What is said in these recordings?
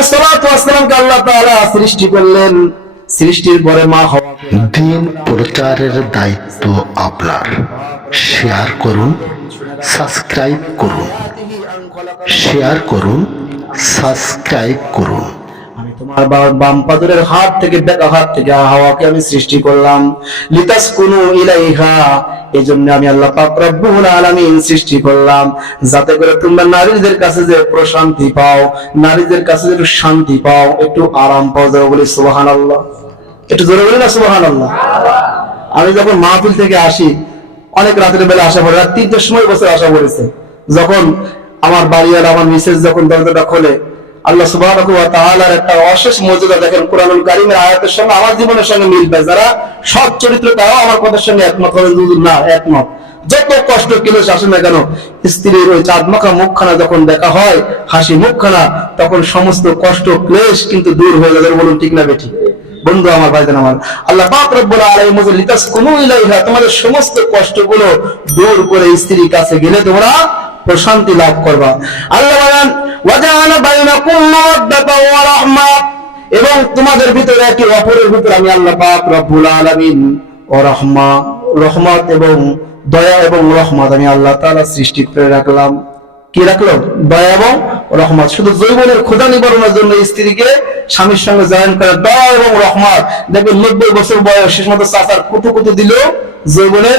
আলাইহিস সালাতু ওয়াস সালামকে আল্লাহ তাআলা সৃষ্টি করলেন। সৃষ্টির পরে মা হাওয়াকে দিন প্রচারের দায়িত্ব আপনার। শেয়ার করুন, সাবস্ক্রাইব করুন, শেয়ার করুন, সাবস্ক্রাইব করুন। আমি তোমার বাম পাদরের হাত থেকে বেকা হাত থেকে হাওয়াকে আমি সৃষ্টি করলাম, লিতাসকুনু ইলাইহা, এজন্য আমি আল্লাহ পাক রব্বুল আলামিন সৃষ্টি করলাম, যাতে করে তোমরা নারীদের কাছে যে প্রশান্তি পাও, নারীদের কাছে একটু শান্তি পাও, একটু আরাম পাও। যারা বলি সুবহানাল্লাহ, একটু জোরে বলি না সুবহানাল্লাহ। আমি যখন মাহফিল থেকে আসি, অনেক রাতের বেলা আসা পড়ে, রাত 3টার সময় বসে আসা পড়েছে, যখন আমার বাড়িওয়ালা আমার মিসেস যখন দরজাটা খোলে, আল্লাহ সুবহানাহু ওয়া তাআলার একটা অশেষ মর্যাদা দেখেন কুরআনুল কারীমের আয়াতের সঙ্গে আমার জীবনের সঙ্গে মিল পায়। যারা সৎ চরিত্র তারাও আমার কথার সঙ্গে একমত হবেন, না একমত। যত কষ্ট ক্লেশ আসে না কেন, স্ত্রীর ওই চাঁদমাখা মুখখানা যখন দেখা হয়, হাসি মুখখানা, তখন সমস্ত কষ্ট ক্লেশ কিন্তু দূর হয়ে যাবে। বলুন ঠিক না বেঠিক? বন্ধু আমার, ভাইজান আমার, আল্লাহ পাক রব্বুল আলামিন বলেন লিতাসকুনু ইলাইহা, তোমাদের সমস্ত কষ্টগুলো দূর করে স্ত্রীর কাছে গেলে তোমরা প্রশান্তি লাভ করবা। আল্লাহ বলেন ওয়াজাআলা বাইনাকুম মাওয়াদ্দাতাও ওয়া রাহমা, এবং তোমাদের ভিতরে একে অপরের ভিতরে আমি আল্লাহ পাক রব্বুল আলামিন ও রাহমা, রহমত এবং দয়া এবং রহমত আমি আল্লাহ তাআলা সৃষ্টি করে রাখলাম। কি রাখলো? দয়া এবং রহমত। শুধু যৌবনের ক্ষুধা নিবারণের জন্য স্ত্রীকে স্বামীর সঙ্গে জয়েন করে দয়া এবং রহমত। দেখবেন 90 বছর বয়স, শেষ মতো চাচার কুতু কুতু দিল, যৌবনের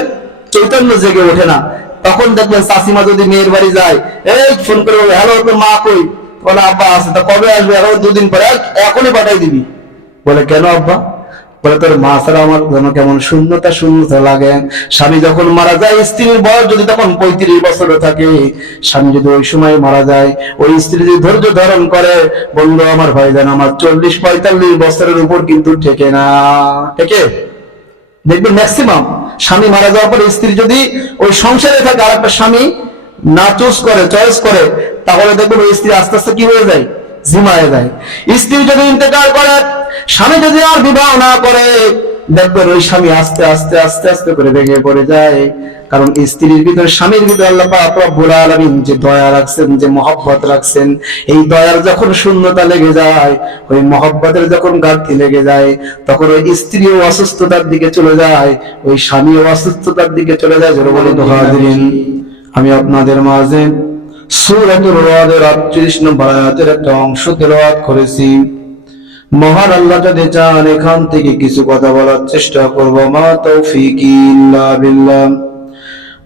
চৈতন্য জেগে ওঠে না। তখন দেখবেন চাচিমা যদি মেয়ের বাড়ি যায়, এই ফোন করে বলে, হ্যালো তোর মা কই? বলে আব্বা আছে। তা কবে আসবে? এখন 2 দিন পরে। এখনই পাঠাই দিবি। বলে কেন আব্বা? বলে তোর মা ছাড়া আমার যেন কেমন শূন্যতা শূন্যতা লাগে। স্বামী যখন মারা যায়, স্ত্রীর বয়স যদি তখন 35 বছরে থাকে, স্বামী যদি ওই সময় মারা যায়, ওই স্ত্রী যদি ধৈর্য ধারণ করে, বন্ধু আমার, ভাইজান আমার, 40-45 বছরের উপর কিন্তু ঠেকে না। ঠেকে? দেখবেন ম্যাক্সিমাম স্বামী মারা যাওয়ার পরে স্ত্রী যদি ওই সংসারে থাকে, আর একটা স্বামী না চয়েস করে, তাহলে দেখবেন ওই স্ত্রী আস্তে আস্তে কি হয়ে যায়? জিমায়ে যায়। স্ত্রী যদি ইন্তেকাল করে, স্বামী যদি আর বিবাহ না করে, দেখবেন ওই স্বামী আস্তে আস্তে আস্তে আস্তে করে ভেঙে পড়ে যায়। কারণ স্ত্রীর ভিতরে, স্বামীর ভিতরে আল্লাহ পাক রব্বুল আলামিন যে দয়া রাখছেন, যে মহব্বত রাখছেন, এই দয়ার যখন শূন্যতা লেগে যায়, ওই মহব্বতের যখন ঘাটতি লেগে যায়, তখন ওই স্ত্রীও অসুস্থতার দিকে চলে যায়, ওই স্বামীও অসুস্থতার দিকে চলে যায়। যারা বলে তো হাজিরিন, আমি আপনাদের মাঝে সূরাতুর রাদের 38 নম্বর আয়াতের একটা অংশ তেলাওয়াত করেছি। মহান আল্লাহ যদি চান, এখান থেকে কিছু কথা বলার চেষ্টা করব। মা তৌফিকি ইল্লা বিল্লাহ।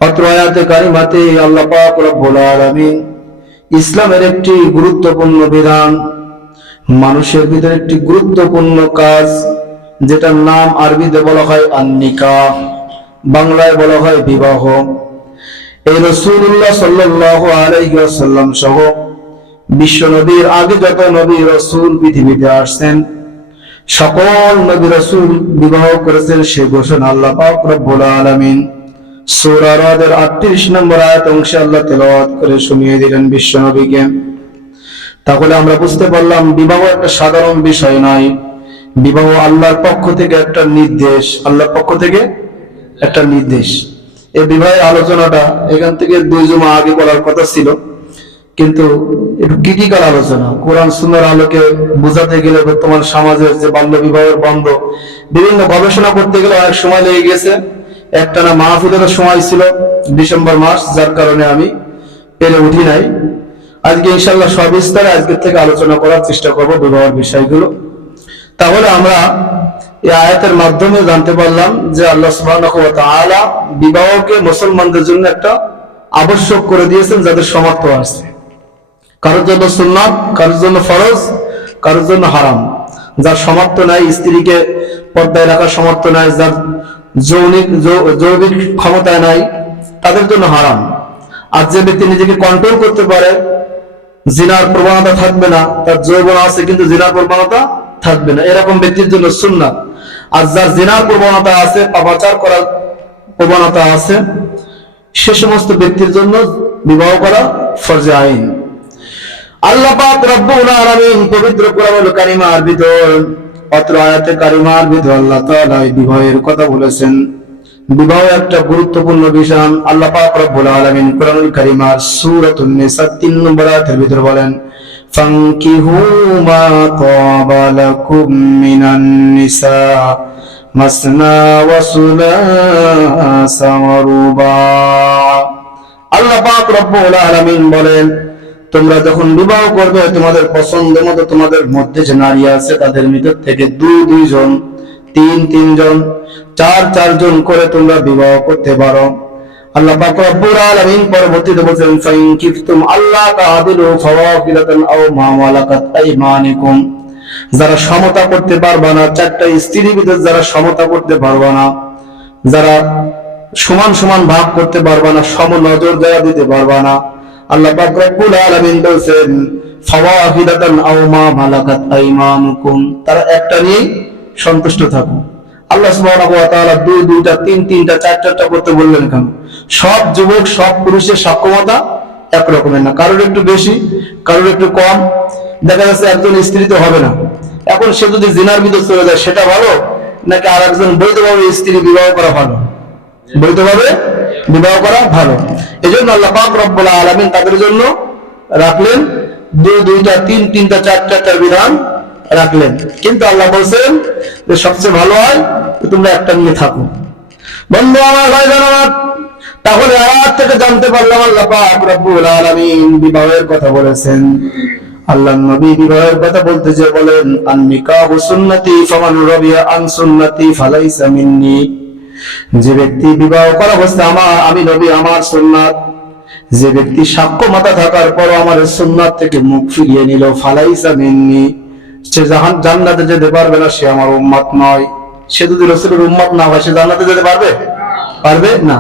অত্র আয়াতে কারিমাতে আল্লাহ পাক রব্বুল আলামিন ইসলামের একটি গুরুত্বপূর্ণ বিধান, মানুষের ভিতরে একটি গুরুত্বপূর্ণ কাজ, যেটার নাম আরবিতে বলা হয় আন-নিকাহ, বাংলায় বলা হয় বিবাহ। এই রাসূলুল্লাহ সাল্লাল্লাহু আলাইহি ওয়াসাল্লাম সহ বিশ্ব নবীর আগে যত নবী রাসূল পৃথিবীতে আসছেন, সকল নবী রাসূল বিবাহ করেছেন। সে ঘোষণা আল্লাহ পাক রব্বুল আলামিন সূরা রাদের 38 নম্বর আয়াত অংশে আল্লাহ তেলাওয়াত করে শুনিয়ে দিলেন বিশ্ব নবীকে। তাহলে আমরা বুঝতে পারলাম, বিবাহ একটা সাধারণ বিষয় নয়। বিবাহ আল্লাহর পক্ষ থেকে একটা নির্দেশ, আল্লাহর পক্ষ থেকে একটা নির্দেশ। এই বিবাহের আলোচনাটা এখান থেকে 2 জুমা আগে বলার কথা ছিল, কিন্তু একটু ক্রিটিক্যাল আলোচনা, কোরআন সুন্নাহর আলোকে বোঝাতে গেলে বর্তমান সমাজের যে বাল্য বিবাহের বন্ধ, বিভিন্ন গবেষণা করতে গেলে অনেক সময় লেগে গেছে। একটানা মাহফিলের সময় ছিল ডিসেম্বর মাস, যার কারণে আমি পেরে উঠি নাই। আজকে ইনশাআল্লাহ সবিস্তারে আজকের থেকে আলোচনা করার চেষ্টা করব বিবাহের বিষয়গুলো। তাহলে আমরা এই আয়াতের মাধ্যমে জানতে পারলাম যে আল্লাহ সুবহানাহু ওয়া তাআলা বিবাহকে মুসলমানদের জন্য একটা আবশ্যক করে দিয়েছেন, যাদের সামর্থ্য আছে। কারোর জন্য সুন্নাত, কারোর জন্য ফরজ, কারোর জন্য হারাম। যার সামর্থ্য নাই, স্ত্রীকে পর্দায় রাখার সামর্থ্য নাই, যার যৌবিক ক্ষমতায় নাই, তাদের জন্য হারাম। আর যে ব্যক্তি নিজেকে কন্ট্রোল করতে পারে, জিনার প্রবণতা থাকবে না, তার যৌবন আছে কিন্তু জিনার প্রবণতা থাকবে না, এরকম ব্যক্তির জন্য সুন্নাত। আর যার জিনার প্রবণতা আছে, পাপাচার করার প্রবণতা আছে, সে সমস্ত ব্যক্তির জন্য বিবাহ করা ফরজে আইন। আল্লাহ পাক রব্বুল আলামিন পবিত্র কোরআনুল কারীমার ভিতর, অত্র আয়াতে কারিমার ভিতর আল্লাহ তাআলা এই বিবাহের কথা বলেছেন। বিবাহ একটা গুরুত্বপূর্ণ বিষয়। আল্লাহ পাক রব্বুল আলামিন কোরআনুল কারীমার সূরাতুন নিসা 3 নম্বর আয়াতের ভিতর বলেন, ফানকিহু মা তাবা লাকুম মিনান নিসা মাসনা ওয়া সুলাসা ওয়া রুবা। আল্লাহ পাক রব্বুল আলামিন বলেন, তোমরা যখন বিবাহ করবে তোমাদের পছন্দ মতো তোমাদের মধ্যে যে নারী আছে তাদের ভিতর থেকে 2 জন, 3 জন, 4 জন করে তোমরা বিবাহ করতে পারো। আল্লাহ পাক রব্বুল আলামিন পরবর্তীতে বলেন, ফাইন কিফতুম আল্লাহ তাআদিলু ফাওয়াহিদাতান আও মা মালাকাত আইমানুকুম, যারা সমতা করতে পারবে না, 4টা স্ত্রীর ভিতর যারা সমতা করতে পারবে না, যারা সমান সমান ভাগ করতে পারবে না, সম নজর দেওয়া দিতে পারবে না, আল্লাহ পাক রব্বুল আলামিন বলেন ফাওয়াহিদাতান আও মা মালাকাত আইমানুকুম, তারা একটা নিয়ে সন্তুষ্ট থাকো। আল্লাহ সুবহানাহু ওয়া তাআলা 2টা 3টা 4টা করতে বললেন কেন? সব যুবক সব পুরুষের সক্ষমতা এক রকমের না, কারোর একটু বেশি, কারোর একটু কম। দেখা যাচ্ছে একজন স্ত্রী তো হবে না, এখন সে যদি জিনার ভিতর চলে যায় সেটা ভালো, নাকি আর একজন বৈধভাবে স্ত্রী বিবাহ করা ভালো? বৈধভাবে বিবাহ করা ভালো। এজন্য আল্লাহ পাক রব্বুল আলামিন তাদের জন্য রাখলেন 2টা 3টা 4টা বিধান রাখলেন, কিন্তু আল্লাহ বলছেন যে সবচেয়ে ভালো হয় তোমরা একটা নিয়ে থাকো। বন্ধু আমার, ভাই জানাত, তাহলে আয়াত থেকে জানতে পারলাম আল্লাহ পাক রব্বুল আলামিন বিবাহের কথা বলেছেন। আল্লাহর নবী বিবাহের কথা বলতে যে বলেন, আন নিকাহু সুন্নতি ফামান রাবিয়া আন সুন্নতি ফালাইসা মিন্নি, যে ব্যক্তি বিবাহ করা অবস্থায় আমি নবী আমার সুন্নাত, যে ব্যক্তি সাক্ষ্য মাথা থাকার পর আমার সুন্নাত থেকে মুখ ফিরিয়ে নিল, ফালাইসা মিন্নি, সে জান্নাতে যেতে পারবে না, সে আমার উম্মত নয়। সে যদি রাসূলের উম্মত না হয় সে জান্নাতে যেতে পারবে? পারবে না।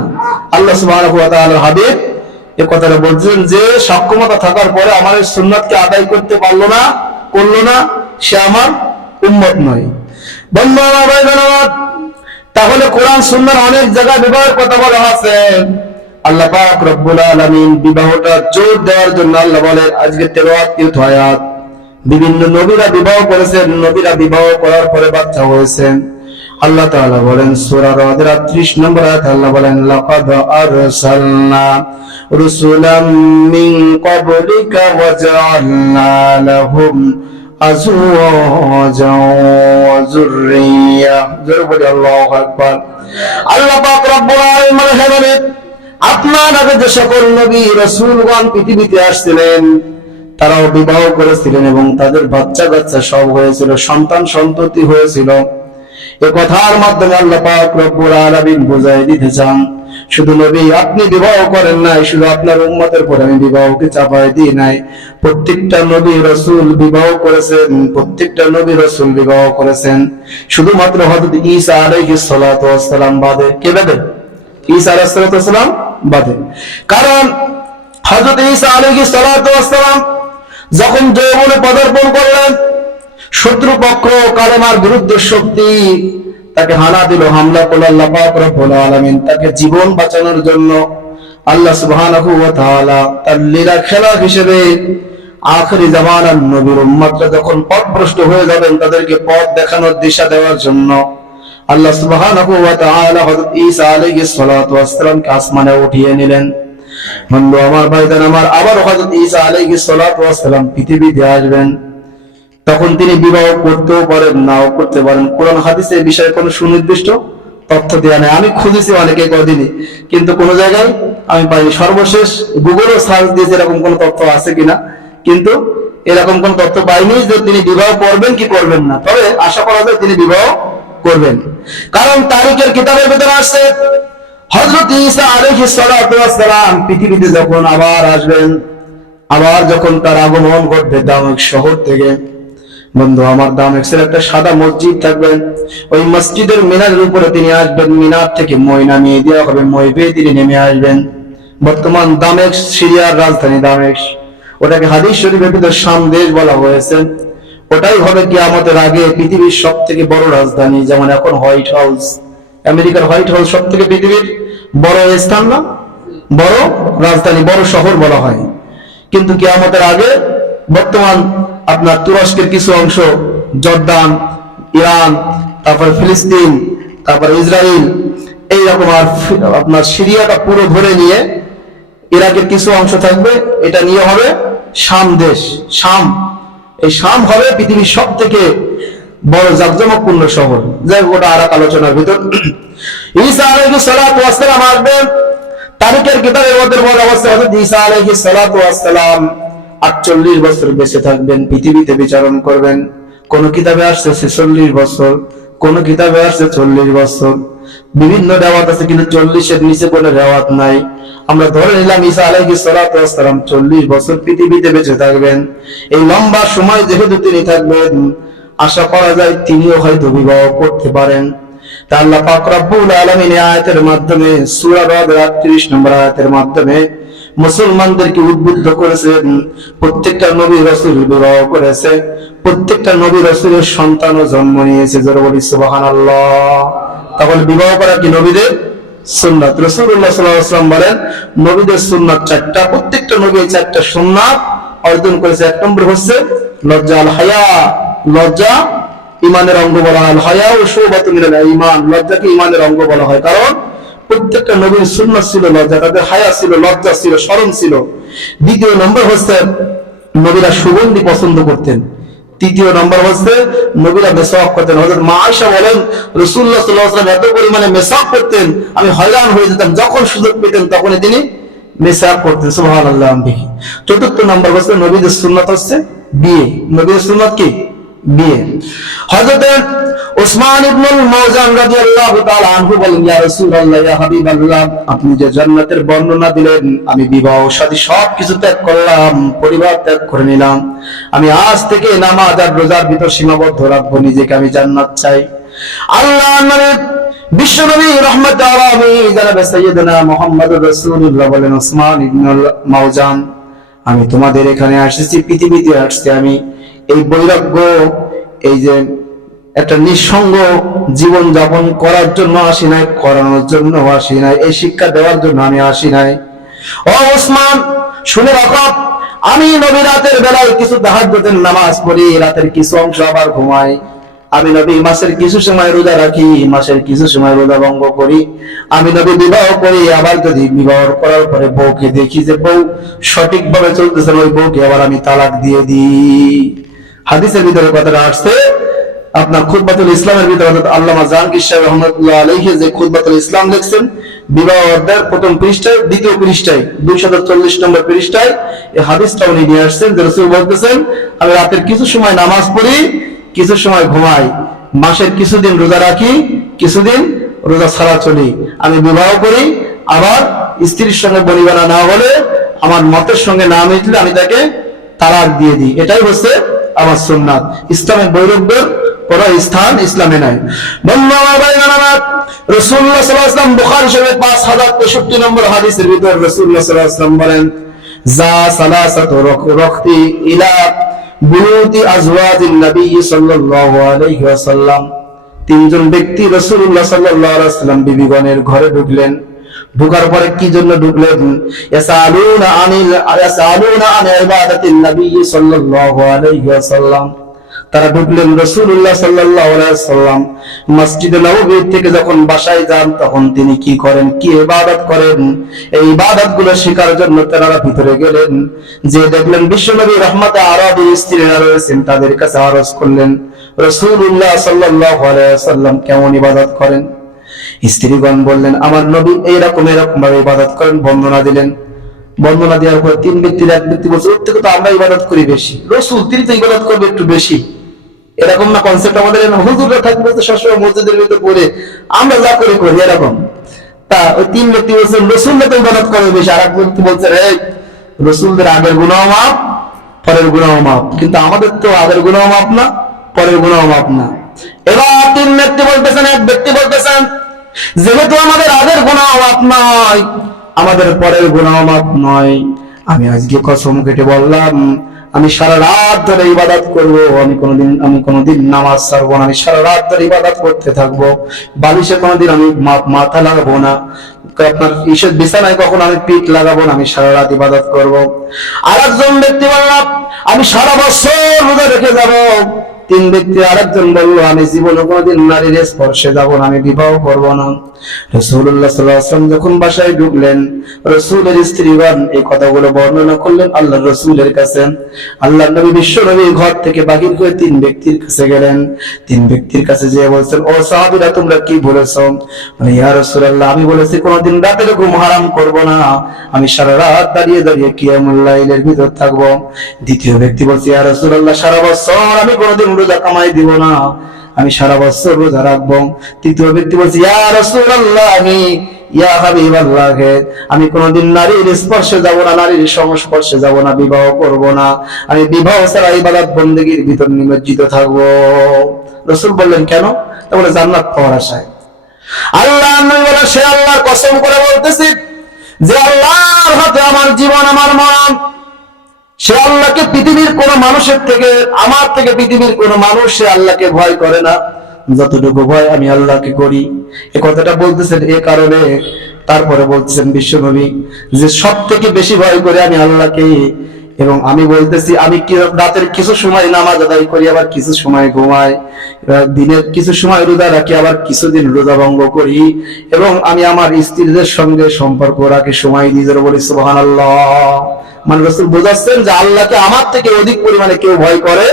আল্লাহ সুবহানাহু ওয়া তাআলার হাবিব এই কথাটা বলছেন যে সক্ষমতা থাকার পরে আমার এই সুন্নাতকে আদায় করতে পারলো না, করলো না, সে আমার উম্মত নয়। বন্ধু আমার, ভাই বোনেরা, তাহলে কোরআন সুন্নাহর অনেক জায়গায় বিবাহের কথা বলা আছে। আল্লাহ পাক রব্বুল আলামিন বিবাহটা জোর দেওয়ার জন্য আল্লাহ বলেন, আজকে তেলাওয়াত আয়াত, বিভিন্ন নবীরা বিবাহ করেছেন, নবীরা বিবাহ করার পরে বাচ্চা হয়েছেন। আল্লাহ তাআলা বলেন সূরা রাদের 30 নম্বর আয়াত, আল্লাহ বলেন, লাকাদ আরসালনা রুসুলাম মিন ক্বাবলিকা ওয়া জাআলনা লাহুম আজওয়াজাও ওয়া যুররিয়া। জোরে বলি আল্লাহু আকবার। আল্লাহ পাক রব্বুল আলামিন বলেন, আপনার আগে যে সকল নবী রাসূলগণ পৃথিবীতে আসছিলেন তারাও বিবাহ করেছিলেন এবং তাদের বাচ্চা কাচ্চা সব হয়েছিল, সন্তান সন্ততি হয়েছিল। এই কথার মাধ্যমে আল্লাহ পাক রব্বুল আলামিন বুঝাই দিতে চান, শুধু নবী আপনি বিবাহ করেন নাই, শুধু আপনার উম্মতের পরে আমি বিবাহকে চাপাই দিই নাই। প্রত্যেকটা নবী রাসূল বিবাহ করেছেন, প্রত্যেকটা নবী রাসূল বিবাহ করেছেন, শুধুমাত্র হযরত ঈসা আলাইহিস সালাতু ওয়াস সালাম বাদে। কে বাদে? ঈসা আলাইহিস সালাতু ওয়াস সালাম বাদে। কারণ হযরত ঈসা আলাইহিস সালাতু ওয়াস সালাম যখন যৌবনে পদার্পণ করলেন, শত্রুপক্ষ কালেমার বিরুদ্ধে শক্তি তাকে হানা দিল, হামলা করল। আল্লাহ পাক রব্বুল আলামিন তাকে জীবন বাঁচানোর জন্য আল্লাহ সুবহানাহু ওয়া তাআলা তার লীলা খেলা হিসেবে আখিরি জামানার নবীর উম্মতরা যখন পথভ্রষ্ট হয়ে যাবেন তাদেরকে পথ দেখানোর দিশা দেওয়ার জন্য আল্লাহ সুবহানাহু ওয়া তাআলা হযরত ঈসা আলাইহিস সালাতু ওয়াস সালামকে আসমানে উঠিয়ে নিলেন। বন্ধু আমার, ভাইজান আমার, আবার হযরত ঈসা আলাইহিস সালাতু ওয়াস সালাম পৃথিবীতে আসবেন। তখন তিনি বিবাহ করতেও পারেন, নাও করতে পারেন। কোরআন হাদিসে এই বিষয়ে কোনো সুনির্দিষ্ট তথ্য দেওয়া নেই। আমি খুঁজেছি অনেকে কদিনই, কিন্তু কোনো জায়গায় আমি পাইনি। সর্বশেষ গুগলও সার্চ দিয়েছে এরকম কোনো তথ্য আছে কিনা, কিন্তু এরকম কোন তথ্য পাইনি যে তিনি বিবাহ করবেন কি করবেন না। তবে আশা করা যায় তিনি বিবাহ করবেন, কারণ তারিখের কিতাবের ভিতরে আসছে হযরত ঈসা আলাইহিস সালাতু ওয়াস সালাম পৃথিবীতে যখন আবার আসবেন, আবার যখন তার আগমন ঘটবে দামেস্ক শহর থেকে। বন্ধু আমার, দামেস্কের একটা সাদা মসজিদ থাকবে, ওই মসজিদের মিনারের উপরে তিনি আসবেন। মিনার থেকে মই নামিয়ে দেওয়া হবে, মই বেয়ে তিনি নেমে আসবেন। বর্তমান দামেস্ক সিরিয়ার রাজধানী দামেস্ক, ওটাকে হাদিস শরীফের ভিতর শাম দেশ বলা হয়েছে। ওটাই হবে কিয়ামতের আগে পৃথিবীর সব থেকে বড় রাজধানী। যেমন এখন হোয়াইট হাউস, আমেরিকার হোয়াইট হাউস সব থেকে পৃথিবীর বড় স্থান না, বড় রাজধানী, বড় শহর বলা হয়। কিন্তু কিয়ামতের আগে বর্তমান আপনার তুরস্কের কিছু অংশ, জর্দান, ইরান, তারপর ফিলিস্তিন, তারপর ইসরায়েল, এইরকম আর আপনার সিরিয়াটা পুরো ধরে নিয়ে ইরাকের কিছু অংশ থাকবে, এটা নিয়ে হবে শাম দেশ। শাম এই শাম হবে পৃথিবীর সব থেকে বড় জাঁকজমকপূর্ণ শহর। যাই হোক, ওটা আর এক আলোচনার ভিতর। ঈসা আলাইহিস সালাতু ওয়াস সালাম আসবেন। তারিখের কিতাবের মধ্যে বলা অবস্থা হযরত ঈসা আলাইহিস সালাতু ওয়াস সালাম 48 বছর বেঁচে থাকবেন, পৃথিবীতে বিচরণ করবেন। কোন কিতাবে আসছে 46 বছর, কোন কিতাবে আসছে 40 বছর, বিভিন্ন রেওয়াত আছে, কিন্তু 40-এর নিচে কোনো রেওয়াত নাই। আমরা ধরে নিলাম ঈসা আলাইহিস সালাতু ওয়াস সালাম 40 বছর পৃথিবীতে বেঁচে থাকবেন। এই লম্বা সময় যেহেতু তিনি থাকবেন, আশা করা যায় তিনিও হয়তো বিবাহ করতে পারেন। তা আল্লাহ পাক রব্বুল আলামিন এই আয়াতের মাধ্যমে, সূরা রদ-এর 38 নম্বর আয়াতের মাধ্যমে মুসলমানদেরকে উদ্বুদ্ধ করেছেন। প্রত্যেকটা নবী রাসূল বিবাহ করেছে, প্রত্যেকটা নবী রাসূলের সন্তানও জন্ম নিয়েছে। যারা বলি সুবহানাল্লাহ। তাহলে বিবাহ করা কি নবীদের সুন্নাত। রাসূলুল্লাহ সাল্লাল্লাহু আলাইহি ওয়াসাল্লাম বলেন, নবীদের সুন্নাত 4টা, প্রত্যেকটা নবী এই 4টা সুন্নাত অর্জন করেছে। 1 নম্বর হচ্ছে লজ্জা, আল হায়া। লজ্জা ঈমানের অঙ্গ বলা হয়। আল হায়া ও শুবাতুম মিনাল ঈমান। লজ্জাকে ঈমানের অঙ্গ বলা হয়, কারণ প্রত্যেকটা নবীর সুন্নাত ছিল লজ্জা, তাদের হায়া ছিল, লজ্জা ছিল, শরম ছিল। 2 নম্বর হচ্ছে নবীরা সুগন্ধি পছন্দ করতেন। 3 নম্বর হচ্ছে নবীরা মেসওয়াক করতেন। হযরত মা আয়েশা বলেন, রাসূলুল্লাহ সাল্লাল্লাহু আলাইহি ওয়াসাল্লাম এত পরিমাণে মেসওয়াক করতেন, আমি হয়রান হয়ে যেতাম। যখন সুযোগ পেতেন তখনই তিনি মেসওয়াক করতেন। সুবহানাল্লাহ। 4 নম্বর হচ্ছে নবীদের সুন্নাত হচ্ছে বিয়ে। নবীদের সুন্নাত কি? বিয়ে। হযরত উসমান ইবনুল মাওজান রাদিয়াল্লাহু তাআলা আনহু বলেন, ইয়া রাসূলুল্লাহ, ইয়া হাবিবাল্লাহ, আপনি যে জান্নাতের বর্ণনা দিলেন, আমি বিবাহ শাদী সবকিছু ত্যাগ করলাম, পরিবার ত্যাগ করে নিলাম। আমি আজ থেকে নামাজ আর রোজার ভিতর সীমাবদ্ধ রাখবো নিজেকে, আমি জান্নাত চাই। আল্লাহর নামে বিশ্বনবী রাহমাতুল আলামিন জনাবে সাইয়্যিদনা মুহাম্মদুর রাসূলুল্লাহ বলেন, উসমান ইবনুল মাওজান, আমি তোমাদের এখানে আসছি, পৃথিবীতে আসছি আমি এই বৈরাগ্য, এই যে একটা নিঃসঙ্গ জীবন যাপন করার জন্য আসি নাই, করানোর জন্য আসি নাই, এই শিক্ষা দেওয়ার জন্য আমি আসি নাই। ও ওসমান, শুনে রাখো, আমি নবী রাতের বেলায় কিছু তাহাজ্জুদের নামাজ পড়ি, রাতের কিছু অংশ আবার ঘুমাই। আমি নবী মাসের কিছু সময় রোজা রাখি, মাসের কিছু সময় রোজা ভঙ্গ করি। আমি নবী বিবাহ করি, আবার যদি বিবাহ করার পরে বউকে দেখি যে বউ সঠিকভাবে চলতেছে, ওই বউকে আবার আমি তালাক দিয়ে দিই। হাদিসের ভিতরে কথাটা আসছে। আপনার খুতবাতুল ইসলামের ভিতরে আল্লামা জাহাঙ্গীর সাহেব রহমাতুল্লাহ আলাইহি যে খুতবাতুল ইসলাম লিখছেন, বিবাহ অধ্যায়ের 1ম পৃষ্ঠায়, 2য় পৃষ্ঠায়, 240 নম্বর পৃষ্ঠায় এই হাদিসটা উনি নিয়ে আসছেন। যে রাসূল বলতেছেন, আমি রাতের কিছু সময় নামাজ পড়ি, কিছু সময় ঘুমাই, মাসের কিছুদিন রোজা রাখি, কিছুদিন রোজা ছাড়া চলি। আমি বিবাহ করি, আবার স্ত্রীর সঙ্গে বনিবনা না হলে, আমার মতের সঙ্গে না মিটলে আমি তাকে তালাক দিয়ে দিই। এটাই হচ্ছে আমার সুন্নাত। ইসলামের বৈরাগ্যের কোন স্থান ইসলামে নাই। রাসূলুল্লাহ সাল্লাল্লাহু আলাইহি ওয়াসাল্লাম বুখারী শরীফের 5063 নম্বর হাদিসের ভিতর রাসূলুল্লাহ সাল্লাল্লাহু আলাইহি ওয়াসাল্লাম বলেন, যা সালাসাতু রাখতি ইলা বুয়ুতি আজওয়াজিন নবী সাল্লাল্লাহু আলাইহি ওয়াসাল্লাম। 3 জন ব্যক্তি রাসূলুল্লাহ সাল্লাল্লাহু আলাইহি ওয়াসাল্লাম বিবিগণের ঘরে ঢুকলেন। ঢোকার পরে কি জন্য ঢুকলেন? ইয়াসালুনা আন ইবাদাতিন নবী সাল্লাল্লাহু আলাইহি ওয়াসাল্লাম। তারা ঢুকলেন রাসূলুল্লাহ সাল্লাল্লাহু আলাইহি ওয়াসাল্লাম মসজিদে নববী থেকে যখন বাসায় যান, তখন তিনি কি করেন, কি ইবাদত করেন, এই ইবাদতগুলো শেখার জন্য তারা ভিতরে গেলেন। যে দেখলেন বিশ্বনবী রাহমাতে আরবী স্ত্রীরা রয়েছেন, তাদের কাছে আরজ করলেন, রাসূলুল্লাহ সাল্লাল্লাহু আলাইহি ওয়াসাল্লাম কেমন ইবাদত করেন? স্ত্রীগণ বললেন, আমার নবী এরকম ভাবে ইবাদত করেন। বর্ণনা দিলেন। বর্ণনা দেওয়ার পর 3 ব্যক্তির এক ব্যক্তি বলছে, ওর থেকে তো আমরা ইবাদত করি বেশি, রাসূল তিনি তো ইবাদত করবে একটু বেশি। এরকম না কনসেপ্ট আমাদের? হুজুররা থাকবে তো সবসময় মসজিদের ভিতরে পড়ে, আমরা যা করি করি, এরকম। তা ওই 3 ব্যক্তি বলছেন, রাসূলরা তো ইবাদত করে বেশি। আর এক ব্যক্তি বলছে, এই রাসূলদের আগের গুনাহ মাফ, পরের গুনাহ মাফ, কিন্তু আমাদের তো আগের গুনাহ মাফ না, পরের গুনাহ মাফ না। এবার 3 ব্যক্তি বলতেছেন, এক ব্যক্তি বলতেছেন, যেহেতু আমাদের আগের গুনাহ মাফ নয়, আমাদের পরের গুনাহ মাফ নয়, আমি আজকে কসম কেটে বললাম, আমি সারা রাত ধরে ইবাদত করব, আমি কোনোদিন নামাজ ছাড়বো না, আমি সারা রাত ধরে ইবাদত করতে থাকবো, বালিশে কোনোদিন আমি মাথা লাগাবো না, আপনার ঈষৎ বিছানায় কখনো আমি পিঠ লাগাবো না, আমি সারা রাত ইবাদত করব। আর একজন ব্যক্তি বললাম, আমি সারা বছর রোজা রেখে যাব, তিন ব্যক্তি আরেকজন বলল, আমি জীবনে কোনোদিন নারীর স্পর্শে যাব না, আমি বিবাহ করব না। রাসূলুল্লাহ সাল্লাল্লাহু আলাইহি ওয়াসাল্লাম যখন বাসায় ঢুকলেন, রাসূলের স্ত্রীগণ এই কথাগুলো বর্ণনা করলেন আল্লাহর রাসূলের কাছে। আল্লাহর নবী বিশ্ব নবী ঘর থেকে বাহির হয়ে তিন ব্যক্তির কাছে গেলেন। তিন ব্যক্তির কাছে যেয়ে বলছেন, ও সাহাবীরা, তোমরা কি বলেছো? মানে ইয়া রাসূলুল্লাহ, আমি বলেছি কোনোদিন রাতের ঘুম হারাম করব না, আমি সারা রাত দাঁড়িয়ে দাঁড়িয়ে কিয়ামুল লাইলের ভিতর থাকবো। দ্বিতীয় ব্যক্তি বলছে, ইয়া রাসূলুল্লাহ, সারা বছর আমি কোনোদিন রোজা কামাই দিব না, আমি সারা বছর রোজা রাখবো। তৃতীয় ব্যক্তি বলছে, ইয়া রাসূলুল্লাহ, ইয়া হাবিবাল্লাহ, আমি কোনোদিন নারীর স্পর্শে যাব না, নারীর সংস্পর্শে যাব না, বিবাহ করব না, আমি বিবাহ ছাড়া ইবাদত বন্দেগীর ভিতর নিমজ্জিত থাকবো। রাসূল বললেন, কেন? তাহলে জান্নাত পাওয়ার আশায়। আল্লাহ নবী বলে, সে আল্লাহর কসম করে বলতেছি যে আল্লাহর হাতে আমার জীবন, আমার মরণ। সে আল্লাহকে পৃথিবীর কোন মানুষের থেকে, আমার থেকে পৃথিবীর কোন মানুষ সে আল্লাহকে ভয় করে না যতটুকু ভয় আমি আল্লাহকে করি। এ কথাটা বলতেছেন এ কারণে, তারপরে বলতেছেন বিশ্বনবী যে সব থেকে বেশি ভয় করে আমি আল্লাহকে। এবং আমি বলতেছি, আমি রাতের কিছু সময় নামাজ আদায় করি, আবার কিছু সময় ঘুমাই, দিনের কিছু সময় রোজা রাখি, আবার কিছুদিন রোজা ভঙ্গ করি, এবং আমি আমার স্ত্রীদের সঙ্গে সম্পর্ক রাখি, সময় দিয়ে বলি সুবহানাল্লাহ। মানে রাসূল বোঝাচ্ছেন যে আল্লাহকে আমার থেকে অধিক পরিমাণে কেউ ভয় করে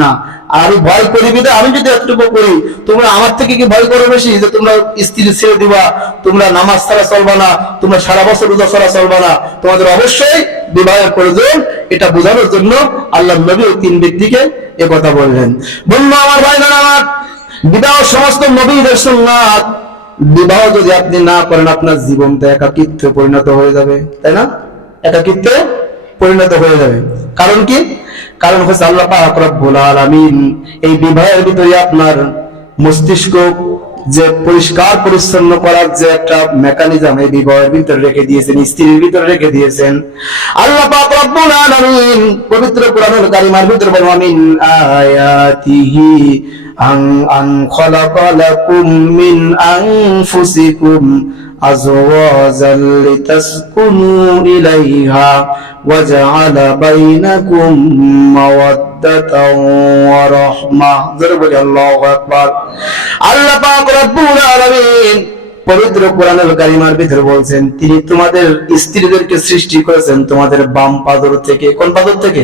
না। আর আমি ভয় করি বিধায় আমি যদি এতটুকু করি, তোমরা আমার থেকে কি ভয় করো বেশি যে তোমরা স্ত্রী ছেড়ে দিবা, তোমরা নামাজ ছাড়া চলবা না, তোমরা সারা বছর রোজা ছাড়া চলবা না, তোমাদের অবশ্যই বিবাহের প্রয়োজন। এটা বোঝানোর জন্য আল্লাহ নবী ওই তিন ব্যক্তিকে এ কথা বললেন। বন্ধু আমার, ভাইরা আমার, বিবাহ সমস্ত নবীদের সুন্নাত। বিবাহ যদি আপনি না করেন, আপনার জীবনটা একাকিত্বে পরিণত হয়ে যাবে, তাই না? একাকিত্বে পরিণত হয়ে যাবে। কারণ কি? কারণ হচ্ছে আল্লাহ পাক রব্বুল আলামিন এই বিবাহের ভিতরে আপনার মস্তিষ্ক যে পরিষ্কার পরিচ্ছন্ন করার যে একটা মেকানিজম এই বিবাহের ভিতরে রেখে দিয়েছেন, স্ত্রীর ভিতরে রেখে দিয়েছেন। আল্লাহ পাক রব্বুল আলামিন পবিত্র কোরআনুল কারীমের ভিতরে বলেন, আমিন আয়াতিহি আন খালাকা লাকুম মিন আনফুসিকুম আজওয়াজাল লিতাসকুনু ইলাইহা ওয়া জাআলা বাইনাকুম মাওয়াদ্দাতাও ওয়া রাহমাহ। জোরে বলি আল্লাহু আকবার। আল্লাহ পাক রব্বুল আলামিন পবিত্র কোরআনুল কারীমের ভিতরে বলছেন, তিনি তোমাদের স্ত্রীদেরকে সৃষ্টি করেছেন তোমাদের বাম পাদর থেকে। কোন পাদর থেকে?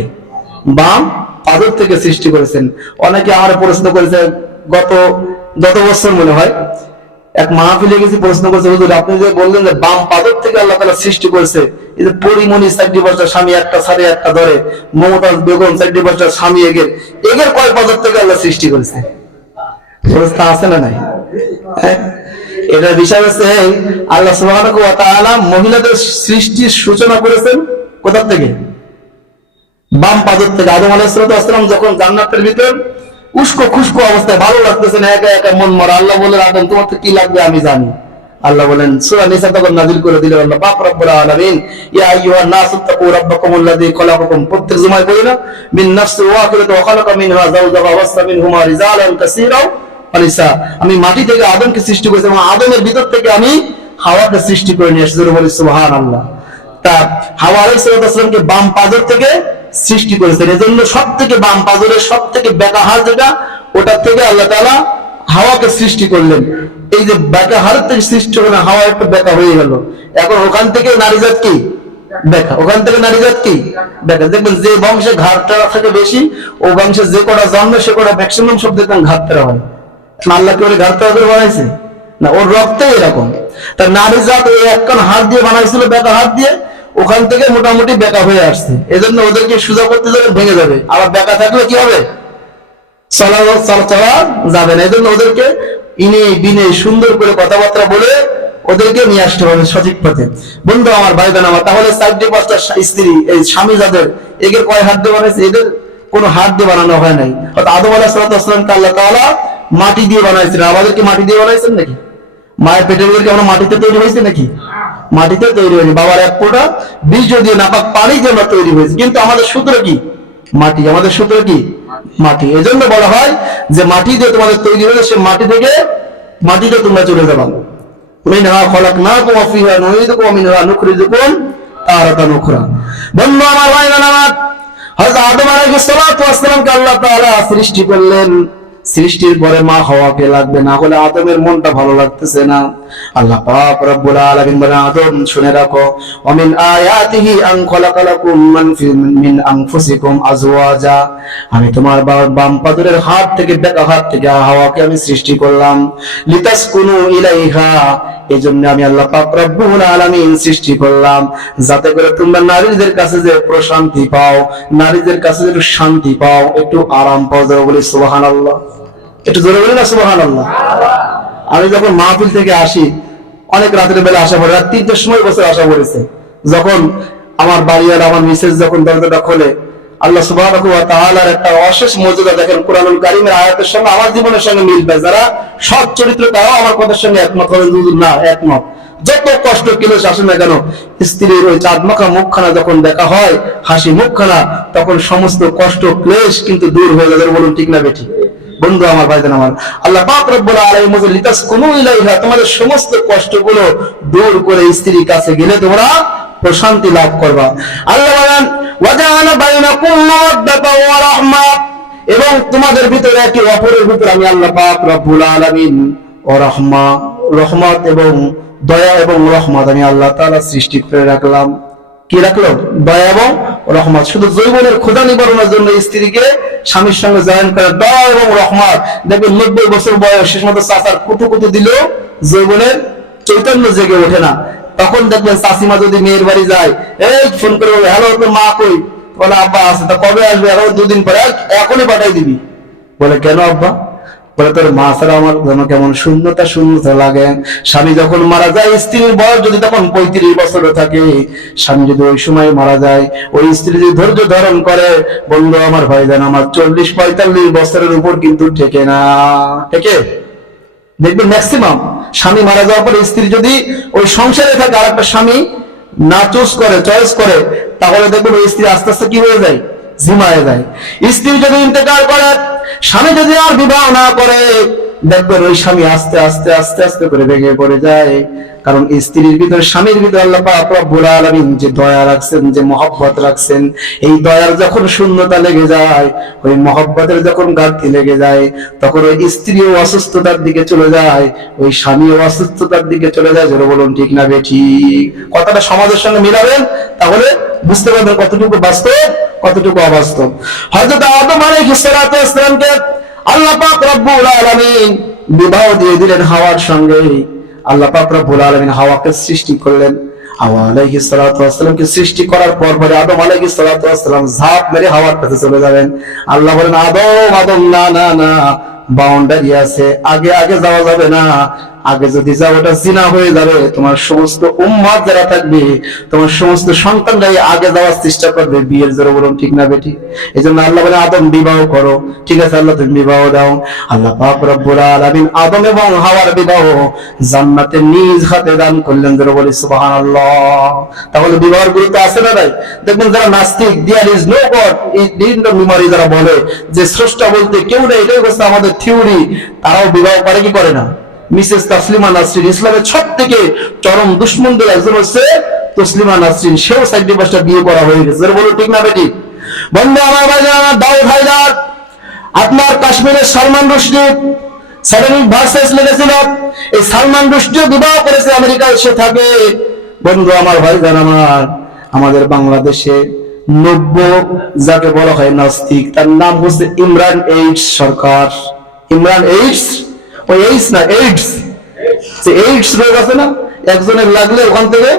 বাম পাদর থেকে সৃষ্টি করেছেন। অনেকে আমার প্রশ্ন করেছে, গত বছর মনে হয় এক মাহফিলে গেছি, প্রশ্ন করছে, হুজুর আপনি যে বললেন যে বাম পাদর থেকে আল্লাহ তাআলা সৃষ্টি করেছে, এই যে পরিমণি 4 স্বামী একটা ছাড়ে একটা ধরে, মমতাজ বেগম 4 স্বামী এগের কয় পাদর থেকে আল্লাহ সৃষ্টি করেছে? প্রশ্ন আছে না নাই? এটা বিষয় হচ্ছে আল্লাহ সুবহানাহু ওয়া তাআলা মহিলাদের সৃষ্টির সূচনা করেছেন কোথা থেকে? বাম পাদর থেকে। আদম আলাইহিস সালাম যখন জান্নাতের ভিতর উস্কো খুস্কো অবস্থায়, ভালো লাগতেছে না, একা একা মন মরা, আল্লাহ বলেন, আদম তোমার তো কি লাগবে আমি জানি। আল্লাহ বলেন, সূরা নিসা তখন নাযিল করে দিলেন আল্লাহ পাক রব্বুল আলামিন, ইয়া আইয়ুহান নাসু তাকু রাব্বাকুমুল্লাযী খালাকাকুম, প্রত্যেক জুমায় বলি না, মিন নাফসিন ওয়াহিদাতিন ওয়া খালাকা মিনহা যাওজাহা ওয়া বাসসা মিনহুমা রিজালান কাসীরা ওয়া নিসা। আমি মাটি থেকে আদমকে সৃষ্টি করেছি এবং আদমের ভিতর থেকে আমি হাওয়াকে সৃষ্টি করে নিয়ে এসেছি। বলি সুবহানাল্লাহ। তা হাওয়া আলাইহিস সালামকে বাম পাদর থেকে সৃষ্টি করেছেন। এজন্য সব থেকে বাম পাদরের সব থেকে বেকা হাড় যেটা, ওটার থেকে আল্লাহ তাআলা হাওয়াকে সৃষ্টি করলেন। এই যে বেকা হাড় থেকে সৃষ্টি হলো, হাওয়া একটু বেকা হয়ে গেল, এখন ওখান থেকে নারীজাত কি বেকা, ওখান থেকে নারীজাত কি বেকা। দেখবেন যে বংশে ঘাটটা থাকে বেশি, ও বংশে যে কটা জন্মে সে কটা ম্যাক্সিমাম সব দেখবেন ঘাটতেরা হয়। আল্লাহ কি ওরে ঘাটতেরা করে বানাইছে না, ওর রক্তে এরকম। তার নারীজাত ওই একখান হাত দিয়ে বানাইছিল, বেকা হাত দিয়ে, ওখান থেকে মোটামুটি বেকা হয়ে আসছে। এজন্য ওদেরকে সোজা করতে যাবে ভেঙে যাবে, আবার বেকা থাকলে কি হবে? চলা যাবে না। এজন্য ওদেরকে ইনে বিনে সুন্দর করে কথাবার্তা বলে ওদেরকে নিয়ে আসতে হবে সঠিক পথে। বন্ধু আমার, ভাই বোন আমার, তাহলে 4-5টা স্ত্রী, এই স্বামী যাদের, এদের কয় হাত দিয়ে বানাইছে? এদের কোনো হাত দিয়ে বানানো হয় নাই। আদম আলাইহিস সালামকে আল্লাহ তাআলা মাটি দিয়ে বানাইছেন। আমাদেরকে মাটি দিয়ে বানাইছেন নাকি? মায়ের পেটের মধ্যে আমরা মাটিতে তৈরি হয়েছে নাকি? মাটিতে তৈরি হয়নি। বাবার এক ফোঁটা বীজ দিয়ে নাপাক পানি দিয়ে আমরা তৈরি হয়েছে, কিন্তু আমাদের সূত্র কি? মাটি। আমাদের সূত্র কি? মাটি। এজন্য বলা হয় যে মাটি দিয়ে তোমাদের তৈরি হয়েছে, সে মাটি থেকে মাটিতে তোমরা চলে যাবা। মিনহা খলাকনাকুম ওয়া ফিহা নুঈদুকুম ওয়া মিনহা নুখরিজুকুম তারাতান উখরা। বন্ধু আমার, ভাই বোন আমার, হযরত আদম আলাইহিস সালাতু ওয়াস সালামকে আল্লাহ তাআলা সৃষ্টি করলেন। সৃষ্টির পরে মা হাওয়াকে লাগবে, না হলে আদমের মনটা ভালো লাগতেছে না। আল্লাহ পাক রব্বুল আলামিন বলেন, আদম শুনে রাখো, ওয়া মিন আয়াতিহি আন খালাকালাকুম মিন আনফুসিকুম আজওয়াজা, আমি তোমার বাম পাদুরের হাত থেকে বেকা হাত থেকে হাওয়াকে আমি সৃষ্টি করলাম। লিতাসকুনু ইলাইহা, এজন্য আমি আল্লাহ পাক রব্বুল আলামিন সৃষ্টি করলাম, যাতে করে তোমরা নারীদের কাছে যে প্রশান্তি পাও, নারীদের কাছে যে শান্তি পাও, একটু আরাম পাও। যারা বলি সুবহানাল্লাহ, একটু জোরে বলি না সুবহানাল্লাহ। আমি যখন মাহফিল থেকে আসি, অনেক রাতের বেলা আসা পড়ে, রাত 3টার সময় বছর আসা পড়েছে, যখন আমার বাড়িওয়ালা আমার মিসেস যখন দরজাটা খোলে, আল্লাহ সুবহানাহু ওয়া তাআলার একটা অশেষ মর্যাদা দেখেন কোরআনুল কারীমের আয়াতের সঙ্গে আমার জীবনের সঙ্গে মিলবে। যারা সৎ চরিত্র তারাও আমার কথার সঙ্গে একমত হবেন, না একমত। যত কষ্ট ক্লেশ আসে না কেন, স্ত্রীর ওই চাঁদমাখা মুখখানা যখন দেখা হয়, হাসি মুখখানা, তখন সমস্ত কষ্ট ক্লেশ কিন্তু দূর হয়ে যাবে। বলুন ঠিক না বেঠিক? বন্ধু আমার, ভাইজান আমার, আল্লাহ পাক রব্বুল আলামিন বলেন, লিতাসকুনু ইলাইহা, তোমাদের সমস্ত কষ্টগুলো দূর করে স্ত্রীর কাছে গেলে তোমরা প্রশান্তি লাভ করবা। আল্লাহ বলেন, ওয়াজাআলা বাইনাকুম মাওয়াদ্দাতাও ওয়া রাহমা, এবং তোমাদের ভিতরে একে অপরের ভিতরে আমি আল্লাহ পাক রব্বুল আলামিন ওয়া রাহমা, রহমত এবং দয়া এবং রহমত আমি আল্লাহ তাআলা সৃষ্টি করে রাখলাম। কি রাখলো? দয়া এবং রহমত। শুধু যৌবনের ক্ষুধা নিবারণের জন্য স্ত্রীকে স্বামীর সঙ্গে জয়েন করে দয়া এবং রহমত। দেখবেন 90 বছর বয়স, শেষ মতো চাচার কুটু কুটু দিলেও যৌবনের চৈতন্য জেগে ওঠে না। তখন দেখবেন চাচিমা যদি মেয়ের বাড়ি যায়, এই ফোন করে বলে, হ্যালো তোর মা কই? বলে আব্বা আছে। তা কবে আসবে? এখন 2 দিন পরে। এখনই পাঠাই দিবি। বলে কেন আব্বা? বলে তোর মা ছাড়া আমার যেন কেমন শূন্যতা শূন্যতা লাগে। স্বামী যখন মারা যায়, স্ত্রীর বয়স যদি তখন 35 বছরে থাকে, স্বামী যদি ওই সময় মারা যায়, ওই স্ত্রী যদি ধৈর্য ধারণ করে, বন্ধু আমার, ভাইজান আমার, 40-45 বছরের উপর কিন্তু ঠেকে না। ঠেকে? দেখবেন ম্যাক্সিমাম স্বামী মারা যাওয়ার পরে স্ত্রী যদি ওই সংসারে থাকে, আর একটা স্বামী না চয়েস করে, তাহলে দেখবেন ওই স্ত্রী আস্তে আস্তে কি হয়ে যায়? ঝিমায় যায়। স্ত্রী যদি ইন্তেকাল করে, স্বামী যদি আর বিবাহ না করে, দেখবেন ওই স্বামী আস্তে আস্তে আস্তে আস্তে করে ভেঙে পড়ে যায়। কারণ স্ত্রীর ভিতরে, স্বামীর ভিতরে আল্লাহ পাক রব্বুল আলামিন যে দয়া রাখছেন, যে মহব্বত রাখছেন, এই দয়ার যখন শূন্যতা লেগে যায়, ওই মহব্বতের যখন ঘাটতি লেগে যায়, তখন ওই স্ত্রীও অসুস্থতার দিকে চলে যায়, ওই স্বামীও অসুস্থতার দিকে চলে যায়। যারা বলুন ঠিক না বেঠিক? কথাটা সমাজের সঙ্গে মিলাবেন, তাহলে বুঝতে পারবেন কতটুকু বাস্তব, কতটুকু অবাস্তব। হযরত আদম আলাইহিস সালাতু ওয়াস সালামকে আল্লাহ পাক রব্বুল আলামিন বিবাহ দিয়ে দিলেন হাওয়ার সঙ্গে। আল্লাহ পাক রব্বুল আলামিন হাওয়াকে সৃষ্টি করলেন। হাওয়া আলাইহিস সালাতু ওয়াস সালামকে সৃষ্টি করার পর পরে আদম আলাইহিস সালাতু ওয়াস সালাম ঝাঁপ মেরে হাওয়ার কাছে চলে যাবেন। আল্লাহ বলেন, আদম না না না, বাউন্ডারি আছে, আগে আগে যাওয়া যাবে না। আগে যদি যাও ওটা জিনা হয়ে যাবে। তোমার সমস্ত উম্মত যারা থাকবে, তোমার সমস্ত সন্তানরাই আগে যাওয়ার চেষ্টা করবে বিয়ের জন্য। বলুন ঠিক না বেটি? এই জন্য আল্লাহ বলে, আদম বিবাহ করো। ঠিক আছে আল্লাহ, তুমি বিবাহ দাও। আল্লাহ পাক রব্বুল আলামিন আদম এবং হাওয়ার বিবাহ জান্নাতে নিজ হাতে দান করলেন। যারা বলি সুবহানাল্লাহ। তাহলে বিবাহের গুরুত্ব আছে না নাই? দেখবেন যারা নাস্তিক, দেয়ার ইজ নো গড, এই মেমোরি যারা বলে যে স্রষ্টা বলতে কেউ নেই, এটাই হচ্ছে আমাদের থিওরি, তারাও বিবাহ করে কি করে না? মিসেস তাসলিমা নাসরিন, ইসলামের সব থেকে চরম দুশ্মনদের একজন হচ্ছে তসলিমা নাসরিন, সেও 4-5টা বিয়ে করা হয়ে গেছে। বলো ঠিক না বেটি? বন্ধু আমার, ভাইজান আমার, দাউদ হায়দার, আপনার কাশ্মীরের সালমান রুশদি 7 ভার্সেস লিখেছিল, এই সালমান রুশদিও বিবাহ করেছে, আমেরিকায় সে থাকে। বন্ধু আমার, ভাইজান আমার, আমাদের বাংলাদেশে 90 যাকে বলা হয় নাস্তিক, তার নাম হচ্ছে ইমরান এইডস সরকার। ইমরান এইডস, ওই এইডস না, এইডস, যে এইডস রোগ আছে না, একজনের লাগলে ওখান থেকে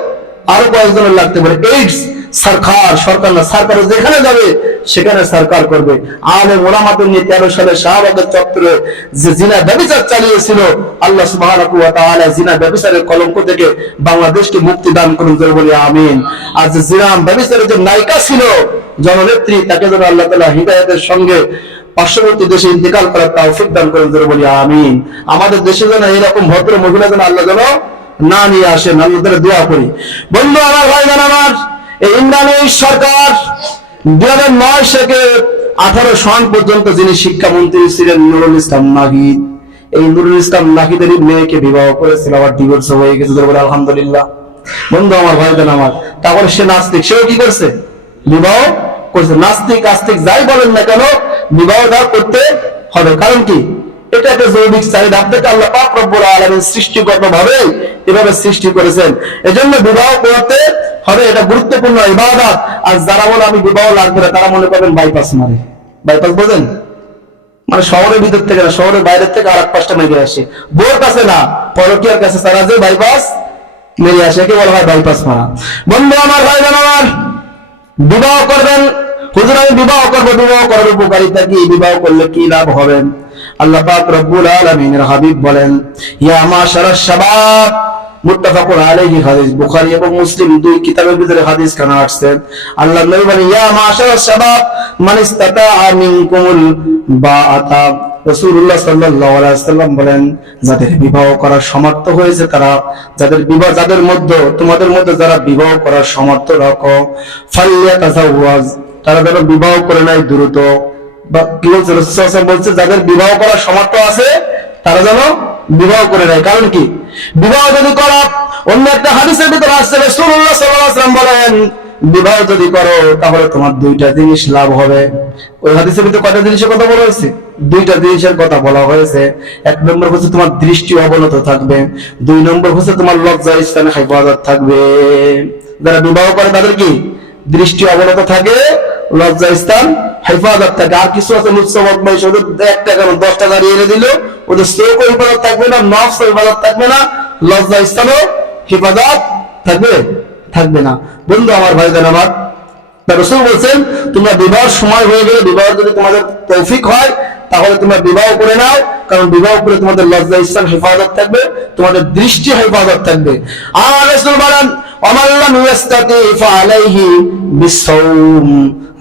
আরো কয়েকজনের লাগতে পারে। এইডস সরকার, সরকার না, সরকার যেখানে যাবে সেখানে সরকার করবে। আলেম ওলামাদের নিয়ে 13 সালে শাহবাগের চত্বরে যে জিনা ব্যভিচার চালিয়েছিল, আল্লাহ সুবহানাহু ওয়া তাআলা জিনা ব্যভিচারের কলঙ্ক থেকে বাংলাদেশকে মুক্তি দান করুন। জোরে বলি আমিন। আর যে জিনা ব্যভিচারের যে নায়িকা ছিল, জননেত্রী, তাকে যেন আল্লাহ তাআলা হিদায়াতের সঙ্গে পার্শ্ববর্তী দেশে ইন্তেকাল করার তৌফিক দান করেন। জোরে বলি আমিন। আমাদের দেশে যেন এরকম ভদ্র মহিলা যেন আল্লাহ যেন না নিয়ে আসেন, আল্লাহ তাআলা দোয়া করি। বন্ধু আমার, ভাইজান আমার, এই ইমরান এইডস সরকার 2009 থেকে 18 সন পর্যন্ত যিনি শিক্ষামন্ত্রী ছিলেন, নুরুল ইসলাম নাহিদ, এই নুরুল ইসলাম নাহিদের মেয়েকে বিবাহ করেছিল, আবার ডিভোর্স হয়ে গেছে। বলে আলহামদুলিল্লাহ। বন্ধু আমার, ভাইজান আমার, তারপরে সে নাস্তিক, সেও কি করছে? বিবাহ করছে। নাস্তিক আস্তিক যাই বলেন না কেন, বিবাহ করতে হবে। কারণ কি? এটা একটা জৈবিক চাহিদা। আপনাকে আল্লাহ পাক রব্বুল আলামিন সৃষ্টিগত ভাবে এভাবে সৃষ্টি করেছেন, এজন্য বিবাহ করতে হবে। এটা গুরুত্বপূর্ণ ইবাদত। আর যারা বলে আমি বিবাহ লাগবে না, তারা মনে করবেন বাইপাস মারে। বাইপাস বোঝেন? মানে শহরের ভিতর থেকে না, শহরের বাইরের থেকে আর এক পাঁচটা মেরে আসে, বোর কাছে না, পরকীয়ার কাছে তারা যে বাইপাস মেরে আসে, একে বলা হয় বাইপাস মারা। বন্ধু আমার, ভাই বোন আমার, বিবাহ করবেন। হুজুর আমি বিবাহ করবো, বিবাহ করার উপকারিতা কি? বিবাহ করলে কি লাভ হবে? আল্লাহ পাক রব্বুল আলামিনের হাবিব বলেন, ইয়া মাশারাশ শাবাব, মুত্তাফাকুন আলাইহি হাদিস, বুখারী এবং মুসলিম দুই কিতাবের ভিতরে হাদিস কানা আসছে। আল্লাহ নবী বলেন, ইয়া মাশারাশ শাবাব মান ইসতাতাআ মিনকুমুল বাআতা। রাসূলুল্লাহ সাল্লাল্লাহু আলাইহি ওয়াসাল্লাম বলেন, যাদের বিবাহ করার সামর্থ্য হয়েছে, তারা যাদের মধ্যে তোমাদের মধ্যে যারা বিবাহ করার সামর্থ্য রাখো, ফালিয়াতাজাওয়াজ, তারা যেন বিবাহ করে নেয় দ্রুত। বা কি বলছে রাসূল সাল্লাল্লাহু আলাইহি ওয়াসাল্লাম? বলছে যাদের বিবাহ করার সামর্থ্য আছে তারা যেন বিবাহ করে নেয়। কারণ কি? বিবাহ যদি করা, অন্য একটা হাদিসের ভিতরে আসছে, রাসূলুল্লাহ সাল্লাল্লাহু আলাইহি ওয়াসাল্লাম বলেন, বিবাহ যদি করো তাহলে তোমার দুইটা জিনিস লাভ হবে। ওই হাদিসের ভিতরে কয়টা জিনিসের কথা বলা হয়েছে? দুইটা জিনিসের কথা বলা হয়েছে। এক নম্বর হচ্ছে তোমার দৃষ্টি অবনত থাকবে, দুই নম্বর হচ্ছে তোমার লজ্জা স্থানে হেফাজত থাকবে। যারা বিবাহ করে তাদের কি দৃষ্টি অবনত থাকে, লজ্জা স্থান হেফাজত থাকে। আর কিছু আছে মুসলমান ওদের 1 টাকা 10 টাকা এনে দিল, ওদের চোখ হেফাজত থাকবে না, নফস হেফাজত থাকবে না, লজ্জা স্থানও হেফাজত থাকবে না। বন্ধু আমার, ভাইজান আমার, রাসূল বলেন তোমরা বিবাহের সময় হয়ে গেলে, বিবাহ যদি তোমাদের তৌফিক হয় তাহলে তোমরা বিবাহ করে নাও। কারণ বিবাহ করে তোমাদের লজ্জা স্থান হেফাজত থাকবে, তোমাদের দৃষ্টি হেফাজত থাকবে। আর রাসূল বলেন, ওয়ামাল্লাম ইয়াস্তাতি ফাআলাইহি বিসসাওম,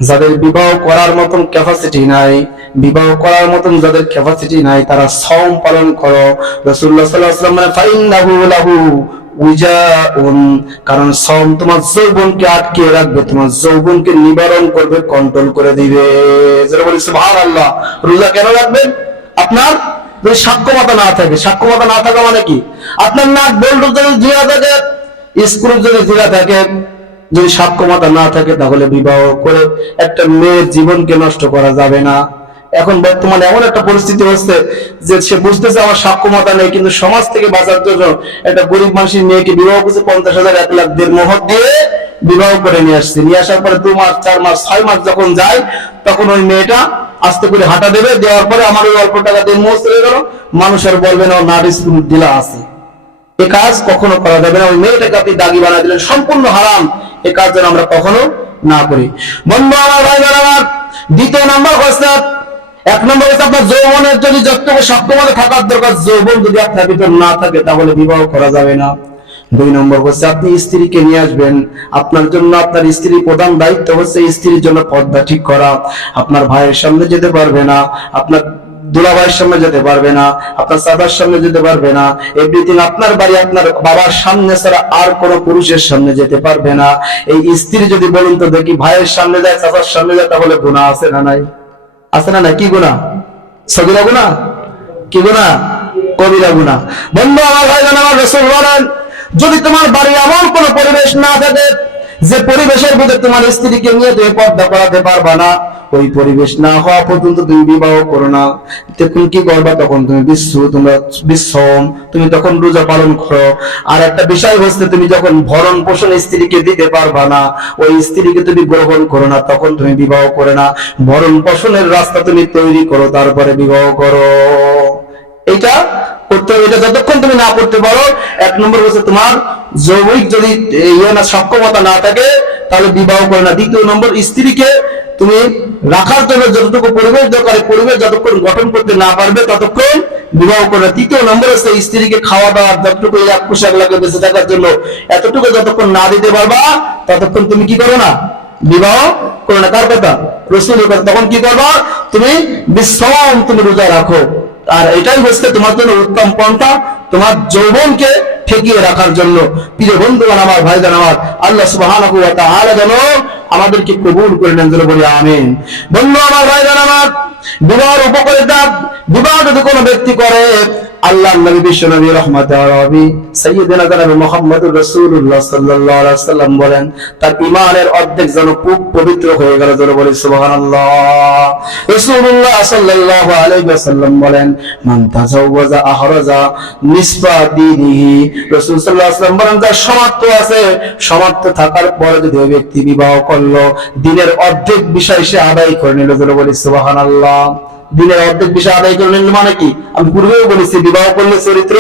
যাদের বিবাহ করার মতন ক্যাপাসিটি নাই, বিবাহ করার মতন যাদের ক্যাপাসিটি নাই, তারা সাওম পালন করো। রাসূলুল্লাহ সাল্লাল্লাহু আলাইহি ওয়াসাল্লাম বলেন, ফাইন্নাহু লাহু উজাউন, কারণ সাওম তোমার যৌবনকে আটকে রাখবে, তোমার যৌবনকে নিবারণ করবে, কন্ট্রোল করে দিবে। যারা বলি সুবহানাল্লাহ। রোজা কেন রাখবেন? আপনার যদি সাক্ষ্যমতা না থাকে, সাক্ষ্যমতা না থাকা মানে কি? আপনার নাক বল্টু যদি জিরা থাকে, স্ক্রু যদি জিরা থাকে, যদি সাক্ষ্যমতা না থাকে, তাহলে বিবাহ করে একটা মেয়ের জীবনকে নষ্ট করা যাবে না। এখন বর্তমানে এমন একটা পরিস্থিতি হচ্ছে যে সে বুঝতেছে আমার সাক্ষ্যমতা নেই, কিন্তু সমাজ থেকে বাঁচার জন্য একটা গরিব মানুষের মেয়েকে বিবাহ করছে 50,000, 1 লাখ, 1.5 মোহর দিয়ে বিবাহ করে নিয়ে আসছে। নিয়ে আসার পরে 2 মাস, 4 মাস, 6 মাস যখন যায়, তখন ওই মেয়েটা আস্তে করে হাঁটা দেবে, দেওয়ার পরে আমার ওই অল্প টাকা দিয়ে মোহ চলে গেল, মানুষের বলবে না নারিস দিলা আছে। এ কাজ কখনো করা যাবে না। ওই মেয়েটাকে আপনি দাগি বানাই দিলেন, সম্পূর্ণ হারাম। এ কাজ যেন আমরা কখনো না করি। বন্ধু আমার, ভাই বোন আমার, দ্বিতীয় নম্বর হচ্ছে, 1 নম্বর হচ্ছে আপনার যৌবনের যদি যতটুকু সক্ষমতা থাকার দরকার, যৌবন যদি আপনার ভিতর না থাকে তাহলে বিবাহ করা যাবে না। 2 নম্বর হচ্ছে আপনি স্ত্রীকে নিয়ে আসবেন। আপনার জন্য আপনার স্ত্রীর প্রধান দায়িত্ব হচ্ছে স্ত্রীর জন্য পর্দা ঠিক করা। আপনার ভাইয়ের সামনে যেতে পারবে না, আপনার দুলাভাইয়ের সামনে যেতে পারবে না, আপনার চাচার সামনে যেতে পারবে না, এভরিথিং আপনার বাড়ি আপনার বাবার সামনে ছাড়া আর কোনো পুরুষের সামনে যেতে পারবে না। এই স্ত্রী যদি বলুন তো দেখি ভাইয়ের সামনে যায়, চাচার সামনে যায়, তাহলে গুনাহ আছে না নাই? আছে না নাই? কি গুনাহ? সগীরা গুনাহ? কি গুনাহ? কবিরা গুনাহ। বন্ধু আমার, ভাইজান আমার, রাসূল বলেন, যদি তোমার বাড়ি এমন কোন পরিবেশ না থাকে যে পরিবেশের ভিতরে তোমার স্ত্রীকে নিয়ে তুমি পর্দা করাতে পারবা না, ওই পরিবেশ না হওয়া পর্যন্ত তুমি বিবাহ করো না। তখন কি করবা? তখন তুমি বিশ্রাম, তুমি তখন রোজা পালন করো। আর একটা বিষয় হচ্ছে, তুমি যখন ভরণ পোষণ স্ত্রীকে দিতে পারবা না, ওই স্ত্রীকে তুমি গ্রহণ করো না, তখন তুমি বিবাহ করে না। ভরণ পোষণের রাস্তা তুমি তৈরি করো, তারপরে বিবাহ করো। এটা করতে হবে। এটা যতক্ষণ তুমি না করতে পারো, 1 নম্বর হচ্ছে তোমার যৌবনিক যদি সক্ষমতা না থাকে, তাহলে বিবাহ করে না। 2 নম্বর, স্ত্রীকে তুমি রাখার জন্য যতটুকু পরিবেশ দরকার, পরিবেশ যতক্ষণ গঠন করতে না পারবে ততক্ষণ বিবাহ করে না। 3 নম্বর হচ্ছে স্ত্রীকে খাওয়া দাওয়া যতটুকু পোশাক লাগে বেঁচে থাকার জন্য, এতটুকু যতক্ষণ না দিতে পারবা ততক্ষণ তুমি কি করো না? বিবাহ করো না। কার কথা? রাসূলের কথা। তখন কি করবা? তুমি বিশ্রাম, তুমি রোজা রাখো। আর এটাই হচ্ছে তোমার জন্য উত্তম পন্থা, তোমার যৌবনকে ঠেকিয়ে রাখার জন্য। প্রিয় বন্ধুগণ আমার, ভাইজান আমার, আল্লাহ সুবহানাহু ওয়া তাআলা যেন আমাদেরকে কবুল করে নেন, যেন বলি আমিন। বন্ধু আমার, ভাইজান আমার, বিবাহের উপকারিতা, বিবাহ যদি কোনো ব্যক্তি করে আল্লাহর নবী বিশ্ব নবী রাহমাতুল নবী সাইয়্যিদুনা জনাব মুহাম্মদুর রাসূলুল্লাহ সাল্লাল্লাহু আলাইহি ওয়াসাল্লাম বলেন তার ঈমানের অর্ধেক যেন পবিত্র হয়ে গেল। জোরে বলি সুবহানাল্লাহ। রাসূলুল্লাহ সাল্লাল্লাহু আলাইহি ওয়াসাল্লাম বলেন মান তাজাওয়াজা আহরাজা নিসফা দীনিহি। রাসূল সাল্লাল্লাহু আলাইহি ওয়াসাল্লাম বলেন যার সামর্থ্য আছে, সামর্থ্য থাকার পরে যদি ওই ব্যক্তি বিবাহ করলো, দিনের অর্ধেক বিষয় সে আদায় করে নিল। জোরে বলি সুবহানাল্লাহ। দিনের অর্ধেক বিষয় আদায় করে নিল মানে কি? আমি পূর্বেও বলেছি বিবাহ করলে চরিত্র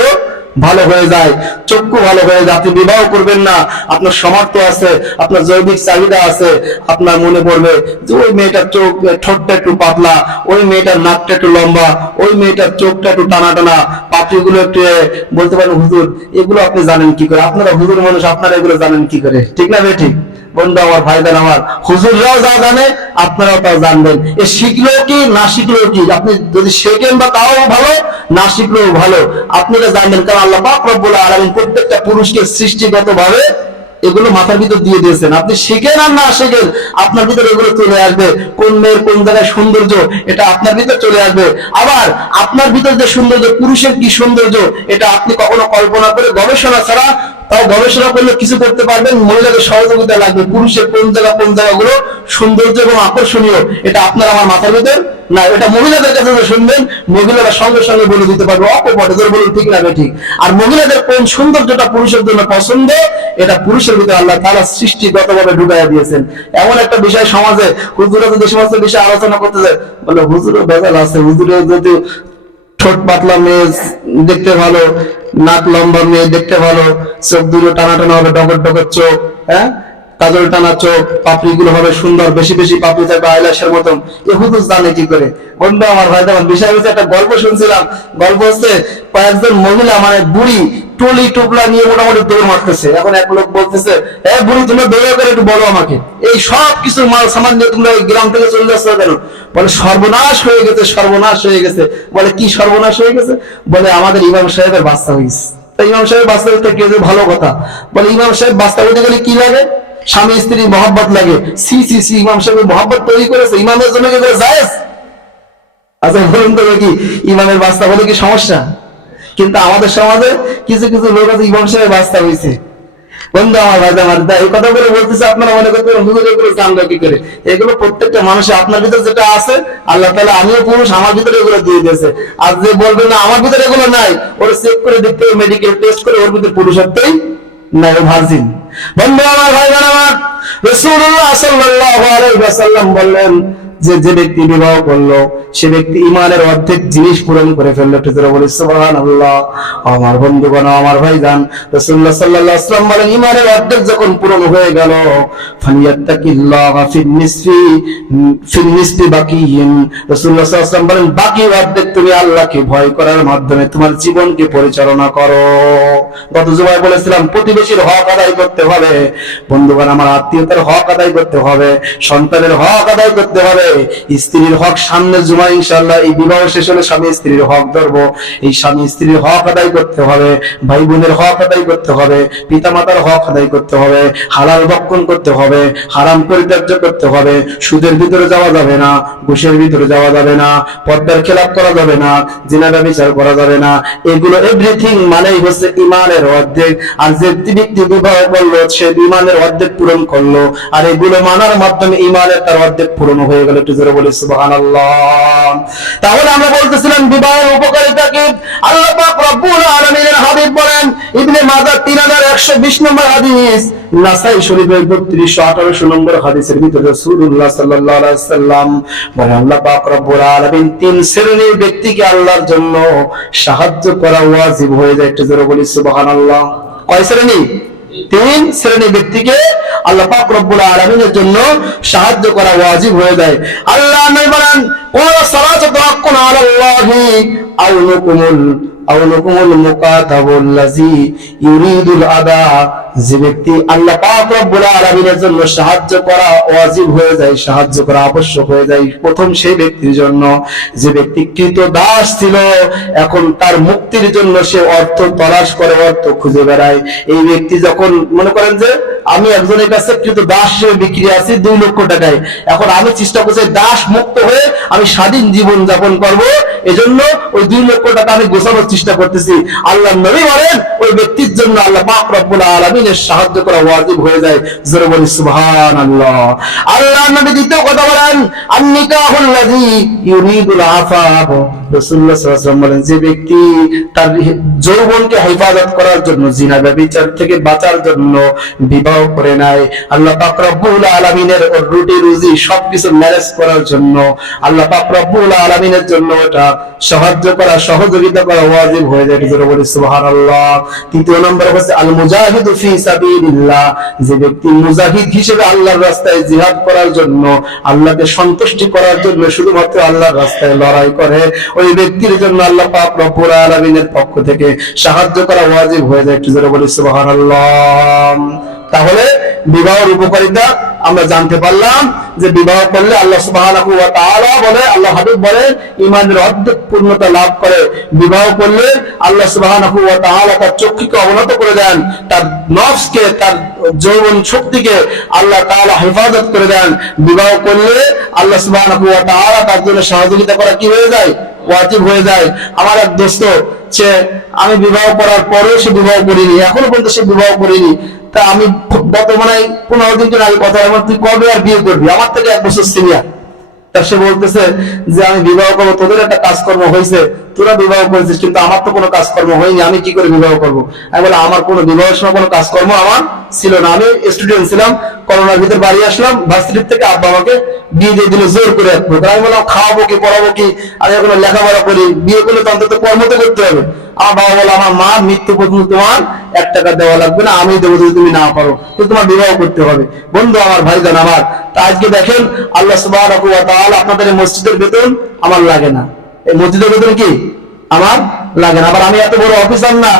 ভালো হয়ে যায়, চক্ষু ভালো হয়ে যায়। আপনি বিবাহ করবেন না, আপনার সামর্থ্য আছে, আপনার জৈবিক চাহিদা আছে, আপনার মনে পড়বে যে ওই মেয়েটার চোখ ঠোঁটটা একটু পাতলা, ওই মেয়েটার নাকটা একটু লম্বা, ওই মেয়েটার চোখটা একটু টানা টানা, পাপড়িগুলো একটু বলতে পারেন হুজুর এগুলো আপনি জানেন কি করে? আপনারা হুজুর মানুষ, আপনারা এগুলো জানেন কি করে? ঠিক না ভাই? ঠিক। বন্ধু আমার, ভাইদের আমার, হুজুররাও যা জানে আপনারাও তাও জানবেন। এ শিখলেও কি না শিখলেও কি, আপনি যদি শেখেন বা তাও ভালো, না শিখলেও ভালো, আপনারা জানবেন। কারণ আল্লাহ পাক রব্বুল আলামিন প্রত্যেকটা পুরুষকে সৃষ্টিগত ভাবে এগুলো মাথার ভিতর দিয়ে দিয়েছেন। আপনি শিখেন আর না শিখেন আপনার ভিতরে এগুলো চলে আসবে। কোন মেয়ের কোন জায়গায় সৌন্দর্য এটা আপনার ভিতর চলে আসবে। আবার আপনার ভিতর যে সৌন্দর্য, পুরুষের কি সৌন্দর্য, এটা আপনি কখনো কল্পনা করে গবেষণা ছাড়া, তাও গবেষণা করলে কিছু করতে পারবেন। মহিলাদের সহযোগিতা লাগবে। পুরুষের কোন জায়গাগুলো সৌন্দর্য এবং আকর্ষণীয় এটা আপনার আমার মাথার ভিতর না, এটা মহিলাদের কাছে শুনবেন, মহিলারা সঙ্গে সঙ্গে বলে দিতে পারবে অকপটে। ধরে বলুন ঠিক না? ঠিক। আর মহিলাদের কোন সৌন্দর্যটা পুরুষের জন্য পছন্দ, এটা পুরুষের ভিতরে আল্লাহ তাআলা সৃষ্টিগতভাবে ঢুকাইয়া দিয়েছেন। এমন একটা বিষয় সমাজে হুজুরা যদি সমস্ত বিষয়ে আলোচনা করতে যায়, বলে হুজুরের বেজাল আছে, হুজুরের যদি ঠোঁট পাতলা মেয়ে দেখতে ভালো, নাক লম্বা মেয়ে দেখতে ভালো, চোখ দুটো টানা টানা হবে, ডগর ডগর চোখ, হ্যাঁ, কাজল টানা চোখ, পাপড়ি গুলো হবে সুন্দর, বেশি বেশি পাপড়ি থাকবে আইলাশের মতন। এ হুজুর জানে কি করে? বন্ধু আমার, ভাই আমার, বিষয় হচ্ছে একটা গল্প শুনছিলাম। গল্প হচ্ছে কয়েকজন মহিলা মানে বুড়ি টলি টুপলা নিয়ে মোটামুটি দৌড় মারতেছে। এখন এক লোক বলতেছে, এ বুড়ি তোমরা দৌড়ে করে একটু বলো আমাকে, এই সব কিছু মাল সামান নিয়ে তোমরা এই গ্রাম থেকে চলে যাচ্ছ কেন? বলে সর্বনাশ হয়ে গেছে, সর্বনাশ হয়ে গেছে। বলে কি সর্বনাশ হয়ে গেছে? বলে আমাদের ইমাম সাহেবের বাচ্চা হয়েছে। ইমাম সাহেব বাচ্চা হইতে কি ভালো কথা? বলে ইমাম সাহেব বাচ্চা হইতে গেলে কি লাগে? স্বামী স্ত্রী মহব্বত লাগে। সি সি সি, ইমাম সাহেব মহব্বত তৈরি করেছে, ইমামের জন্য কি জায়েজ? আচ্ছা বলুন তো কি ইমামের বাচ্চা হলে কি সমস্যা? কিন্তু আমাদের সমাজে কিছু কিছু লোক আছে ইমাম সাহেবের বাচ্চা হয়েছে। বন্ধু আমার, ভাই আমার, এই কথা বলে বলতেছে আপনারা মনে করতে হুজুর এগুলো জানলো কি করে? এগুলো প্রত্যেকটা মানুষের, আপনার ভিতরে যেটা আছে আল্লাহ তাআলা, আমিও পুরুষ, আমার ভিতরে এগুলো দিয়ে দিয়েছে। আর যে বলবে না আমার ভিতরে এগুলো নাই, ওরা চেক করে দেখতে হবে, মেডিকেল টেস্ট করে, ওর ভিতরে পুরুষত্বই নাই, ও ভার্জিন। বন্ধু আমার, ভাই আমার, রাসূলুল্লাহ সাল্লাল্লাহু আলাইহি ওয়াসাল্লাম বললেন যে যে ব্যক্তি বিবাহ করলো সে ব্যক্তি ইমানের অর্ধেক জিনিস পূরণ করে ফেললো। বলি সুবহানাল্লাহ। আমার বন্ধুগণ, আমার ভাইজান, রাসূলুল্লাহ সাল্লাল্লাহু আলাইহি ওয়াসাল্লাম বলেন ইমানের অর্ধেক যখন পূরণ হয়ে গেল, ফালিয়াত্তাকিল্লাহা ফিন নিসফি বাকিয়িন। রাসূলুল্লাহ সাল্লাল্লাহু আলাইহি ওয়াসাল্লাম বলেন বাকি অর্ধেক তুমি আল্লাহকে ভয় করার মাধ্যমে তোমার জীবনকে পরিচালনা করো। গত জুমায় বলেছিলাম প্রতিবেশীর হক আদায় করতে হবে। বন্ধুগণ আমার, আত্মীয়তার হক আদায় করতে হবে, সন্তানের হক আদায় করতে হবে, স্ত্রীর হক। সামনে জুমায় ইনশাআল্লাহ এই বিবাহ শেষ হলে স্বামী স্ত্রীর হক ধরবো। এই স্বামী স্ত্রীর হক আদায় করতে হবে, ভাই বোনের হক আদায় করতে হবে, পিতামাতার হক আদায় করতে হবে, হালাল ভক্ষণ করতে হবে, হারাম পরিত্যাজ্য করতে হবে, সুদের ভিতরে যাওয়া যাবে না, ঘুষের ভিতরে যাওয়া যাবে না, পর্দার খেলাপ করা যাবে না, জিনা ব্যভিচার করা যাবে না। এগুলো এভরিথিং মানেই হচ্ছে ইমানের অর্ধেক। আর যে ব্যক্তি বিবাহ করলো সে ইমানের অর্ধেক পূরণ করলো, আর এগুলো মানার মাধ্যমে ইমানের তার অর্ধেক পূরণ হয়ে গেল। একটু জোরে বলি সুবহানাল্লাহ। তাহলে আমরা বলতেছিলাম বিবাহের উপকারিতা কি? আল্লাহ পাক রব্বুল আলামিনের হাবিব বলেন, ইবনে মাজাহ 3120 নম্বর হাদিস, নাসাই শরীফের 3218 নম্বর হাদিসের ভিতরে রাসূলুল্লাহ সাল্লাল্লাহু আলাইহি ওয়াসাল্লাম বলেন আল্লাহ পাক রব্বুল আলামিন 3 শ্রেণীর ব্যক্তিকে আল্লাহর জন্য সাহায্য করা ওয়াজিব হয়ে যায়। একটু জোরে বলি সুবহানাল্লাহ। কয় শ্রেণী? 3 শ্রেণীর ব্যক্তিকে আল্লাহ পাক রব্বুল আলামিনের জন্য সাহায্য করা ওয়াজিব হয়ে যায়। আল্লাহ নবী বলেন, ওয়া সালাতু হাক্কুন আলাল্লাহি আউনুকুমুল মুকাতাবুল্লাযী ইউরিদুল আদা। যে ব্যক্তি আল্লাহ পাক রব্বুল আলামিনের জন্য সাহায্য করা ওয়াজিব হয়ে যায়, সাহায্য করা আবশ্যক হয়ে যায়, প্রথম সেই ব্যক্তির জন্য যে ব্যক্তি কৃতদাস ছিল, এখন তার মুক্তির জন্য সে অর্থ তলাশ করে, অর্থ খুঁজে বেড়ায়। এই ব্যক্তি যখন মনে করেন যে আমি একজনের কাছে কৃতদাস হিসেবে বিক্রি আছি 2 লক্ষ টাকায়, এখন আমি চেষ্টা করছি দাস মুক্ত হয়ে আমি স্বাধীন জীবন যাপন করব, এজন্য ওই 2 লক্ষ টাকা আমি গোছানোর চেষ্টা করতেছি, আল্লাহ নবী বলেন ওই ব্যক্তির জন্য আল্লাহ পাক রব্বুল আলামিনের সাহায্য করা ওয়াজিব হয়ে যায়। জোরে বলি সুবহানাল্লাহ। আল্লাহ নবী দ্বিতীয় কথা বলেন, আন-নিকাহুল লাযী ইউরিদুল আফাফ। রাসূলুল্লাহ সাল্লাল্লাহু আলাইহি ওয়াসাল্লাম বলেন, যে ব্যক্তি তার যৌবনকে হেফাজত করার জন্য, জিনা ব্যভিচার থেকে বাঁচার জন্য বিবাহ করে নেয়, আল্লাহ পাক রব্বুল আলামিনের রুটি রুজি সবকিছু ম্যানেজ করার জন্য আল্লাহ পাক রব্বুল আলামিনের জন্য এটা সাহায্য করা, সহযোগিতা করা ওয়াজিব হয়ে যায়। জোরে বলি সুবহানাল্লাহ। তৃতীয় নম্বর হচ্ছে আল মুজাহিদু ফি সাবিলিল্লাহ। যে ব্যক্তি মুজাহিদ হিসেবে আল্লাহর রাস্তায় জিহাদ করার জন্য, আল্লাহকে সন্তুষ্টি করার জন্য শুধুমাত্র আল্লাহর রাস্তায় লড়াই করে, ওই ব্যক্তির জন্য আল্লাহ পাক রব্বুল আলামিনের পক্ষ থেকে সাহায্য করা ওয়াজিব হয়ে যায়। জোরে বলি সুবহানাল্লাহ। তাহলে বিবাহের উপকারিতা আমরা জানতে পারলাম যে বিবাহ করলে আল্লাহ সুবহানাহু ওয়া তাআলা বলে, আল্লাহ হাবিব বলে, ঈমানের অর্ধেক পূর্ণতা লাভ করে। বিবাহ করলে আল্লাহ সুবহানাহু ওয়া তাআলা তার চক্ষুকে অবনত করে দেন, তার নফসকে, তার যৌবন শক্তিকে আল্লাহ তাআলা হেফাজত করে দেন। বিবাহ করলে আল্লাহ সুবহানাহু ওয়া তাআলা তার জন্য সহযোগিতা করা কি হয়ে যায়? ওয়াজিব হয়ে যায়। আমার এক দোস্ত, সে আমি বিবাহ করার পরেও সে বিবাহ করিনি, এখনো পর্যন্ত সে বিবাহ করিনি। তা আমি বর্তমানে 15 দিন আগে কথা, আমার তুই কবে আর বিয়ে করবি? আমার থেকে 1 বছর সিনিয়র। তা সে বলতেছে যে আমি বিবাহ করবো, তোদের একটা কাজকর্ম হয়েছে, তোরা বিবাহ করেছিস, কিন্তু আমার তো কোনো কাজকর্ম হয়নি, আমি কি করে বিবাহ করবো? আমি বলে, আমার কোনো বিবাহের সময় কোনো কাজকর্ম আমার ছিল না, আমি স্টুডেন্ট ছিলাম, করোনার ভিতর বাড়ি আসলাম ভার্সিটির থেকে, আব্বা আমাকে বিয়ে দিয়ে দিল জোর করে। আমি বললাম, খাওয়াবো কি, পড়াবো কি, আমি এখন লেখাপড়া করি, বিয়ে করলে তো অন্তত কর্ম তো করতে হবে। আমার বাবা বলে, আমার মা মৃত্যু পর্যন্ত তোমার 1 টাকা দেওয়া লাগবে না, আমি দেবো যদি তুমি না পারো, তো তোমার বিবাহ করতে হবে। বন্ধু আমার, ভাইজান আমার, তা আজকে দেখেন আল্লাহ সুবহানাহু ওয়া তাআলা আপনাদের এই মসজিদের বেতন আমার লাগে না, এই মসজিদের বেতন কি আমার লাগে না। আবার আমি এত বড় অফিসার না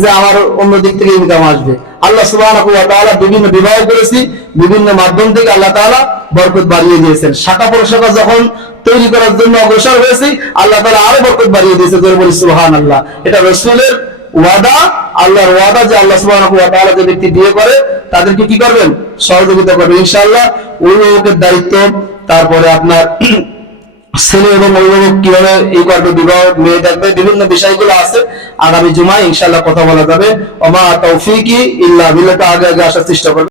যে আমার অন্য দিক থেকে ইনকাম আসবে। আল্লাহ সুবহানাহু ওয়া তাআলা বিভিন্ন বিবাহ করেছি, বিভিন্ন মাধ্যম থেকে আল্লাহ তাআলা বরকত বাড়িয়ে দিয়েছেন। শাখা প্রশাখা যখন তৈরি করার জন্য অগ্রসর হয়েছি, আল্লাহ তাআলা আরো বরকত বাড়িয়ে দিয়েছে। জোরে বলি সুবহানাল্লাহ। এটা রাসূলের ওয়াদা, আল্লাহর ওয়াদা যে আল্লাহ সুবহানাহু ওয়া তাআলা যে ব্যক্তি বিয়ে করে তাদেরকে কি করবেন? সহযোগিতা করবেন ইনশাআল্লাহ। অভিভাবকের দায়িত্ব, তারপরে আপনার ছেলে এবং অভিভাবক কিভাবে এই করবে, বিবাহ মেয়ে দেখবে, বিভিন্ন বিষয়গুলো আছে। আগামী জুমায় ইনশাআল্লাহ কথা বলা যাবে। ওমা তৌফিকি ইল্লা বিল্লাহ। আগে আসার চেষ্টা করবে।